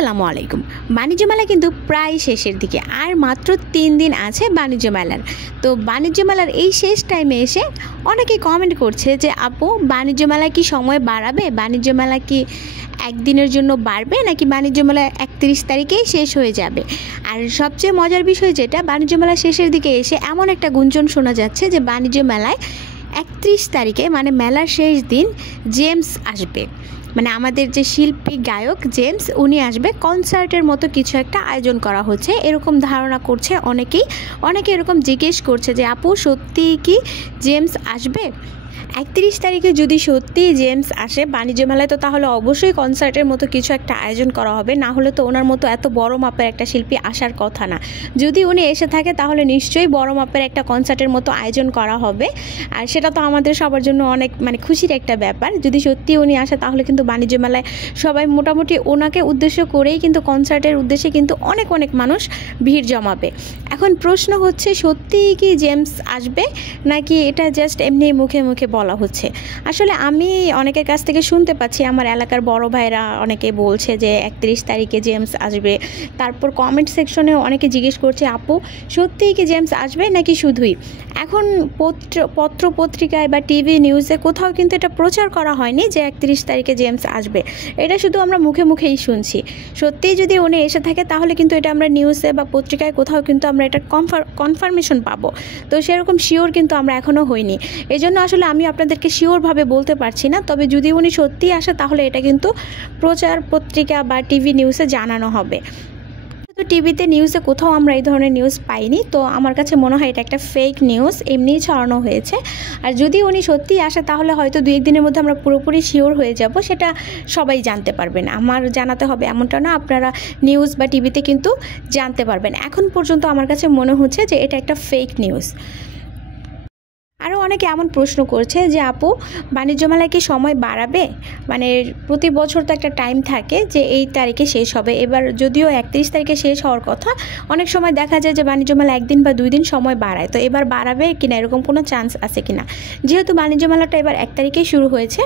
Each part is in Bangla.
আসসালামু আলাইকুম। বাণিজ্য মেলা কিন্তু প্রায় শেষের দিকে, আর মাত্র 3 দিন আছে বাণিজ্য মেলার। তো বাণিজ্য মেলার এই শেষ টাইমে এসে অনেকেই কমেন্ট করছে যে আপু, বাণিজ্য মেলা কি সময় বাড়াবে? বাণিজ্য মেলা কি একদিনের জন্য বাড়বে, নাকি বাণিজ্য মেলা 31 তারিখেই শেষ হয়ে যাবে? আর সবচেয়ে মজার বিষয় যেটা, বাণিজ্য মেলা শেষের দিকে এসে এমন একটা গুঞ্জন শোনা যাচ্ছে যে বাণিজ্য মেলায় 31 তারিখে মানে মেলার শেষ দিন জেমস আসবে। মানে আমাদের যে শিল্পী গায়ক জেমস, উনি আসবে, কনসার্টের মতো কিছু একটা আয়োজন করা হচ্ছে এরকম ধারণা করছে অনেকে এরকম জিজ্ঞেস করছে যে আপু, সত্যি কি জেমস আসবে 31 তারিখে? যদি সত্যি জেমস আসে বাণিজ্য মেলায়, তো তাহলে অবশ্যই কনসার্টের মতো কিছু একটা আয়োজন করা হবে, না হলে তো ওনার মতো এত বড় মাপের একটা শিল্পী আসার কথা না। যদি উনি এসে থাকে তাহলে নিশ্চয়ই বড় মাপের একটা কনসার্টের মতো আয়োজন করা হবে, আর সেটা তো আমাদের সবার জন্য অনেক খুশির একটা ব্যাপার। যদি সত্যি উনি আসে তাহলে কিন্তু বাণিজ্য মেলায় সবাই মোটামুটি ওনাকে উদ্দেশ্য করেই কিন্তু কনসার্টের উদ্দেশ্যে কিন্তু অনেক মানুষ ভিড় জমাবে। এখন প্রশ্ন হচ্ছে, সত্যিই কি জেমস আসবে, নাকি এটা জাস্ট এমনি মুখে মুখে বলা হচ্ছে? আসলে আমি অনেকের কাছ থেকে শুনতে পাচ্ছি, আমার এলাকার বড় ভাইরা অনেকে বলছে যে 31 তারিখে জেমস আসবে। তারপর কমেন্ট সেকশনে অনেকে জিজ্ঞেস করছে আপু, সত্যিই কি জেমস আসবে নাকি শুধুই? এখন পত্র পত্রিকায় বা টিভি নিউজে কোথাও কিন্তু এটা প্রচার করা হয়নি যে 31 তারিখে জেমস আসবে। এটা শুধু আমরা মুখে মুখেই শুনছি। সত্যিই যদি উনি এসে থাকে তাহলে কিন্তু এটা আমরা নিউজে বা পত্রিকায় কোথাও কিন্তু আমরা এটা কনফার্মেশন পাবো। তো সেরকম শিওর কিন্তু আমরা এখনও হইনি। এই জন্য আসলে আমি আপনাদেরকে শিওরভাবে বলতে পারছি না। তবে যদি উনি সত্যিই আসে তাহলে এটা কিন্তু প্রচার পত্রিকা বা টিভি নিউজে জানানো হবে। তো টিভিতে নিউজে কোথাও আমরা এই ধরনের নিউজ পাইনি, তো আমার কাছে মনে হয় এটা একটা ফেক নিউজ, এমনিই ছড়ানো হয়েছে। আর যদি উনি সত্যিই আসে তাহলে হয়তো 2-1 দিনের মধ্যে আমরা পুরোপুরি শিওর হয়ে যাব, সেটা সবাই জানতে পারবেন। আমার জানাতে হবে এমনটা না, আপনারা নিউজ বা টিভিতে কিন্তু জানতে পারবেন। এখন পর্যন্ত আমার কাছে মনে হচ্ছে যে এটা একটা ফেক নিউজ। আরও অনেকে এমন প্রশ্ন করছে যে আপু, বাণিজ্য মেলায় কি সময় বাড়াবে? মানে প্রতি বছর তো একটা টাইম থাকে যে এই তারিখে শেষ হবে। এবার যদিও 31 তারিখে শেষ হওয়ার কথা, অনেক সময় দেখা যায় যে বাণিজ্য মেলা 1 দিন বা 2 দিন সময় বাড়ায়। তো এবার বাড়াবে কিনা, এরকম কোনো চান্স আছে কিনা? যেহেতু বাণিজ্য মেলাটা এবার 1 তারিখেই শুরু হয়েছে,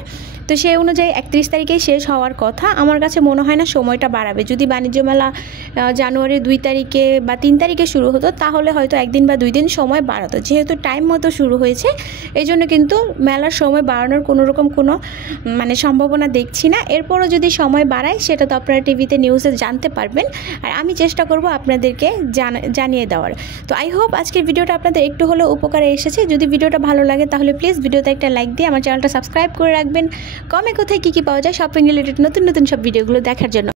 তো সেই অনুযায়ী 31 তারিখেই শেষ হওয়ার কথা। আমার কাছে মনে হয় না সময়টা বাড়াবে। যদি বাণিজ্য মেলা জানুয়ারি 2 তারিখে বা 3 তারিখে শুরু হতো তাহলে হয়তো 1 দিন বা 2 দিন সময় বাড়াতো। যেহেতু টাইম মতো শুরু হয়েছে, এই জন্য কিন্তু মেলার সময় বাড়ানোর কোনো সম্ভাবনা দেখছি না। এরপরও যদি সময় বাড়ায় সেটা তো আপনারা টিভিতে নিউজে জানতে পারবেন, আর আমি চেষ্টা করব আপনাদেরকে জানিয়ে দেওয়ার। তো আই হোপ আজকের ভিডিওটা আপনাদের একটু হলেও উপকারে এসেছে। যদি ভিডিওটা ভালো লাগে তাহলে প্লিজ ভিডিওতে একটা লাইক দিয়ে আমার চ্যানেলটা সাবস্ক্রাইব করে রাখবেন। কমে কোথায় কী পাওয়া যায় শপিং রিলেটেড নতুন সব ভিডিওগুলো দেখার জন্য।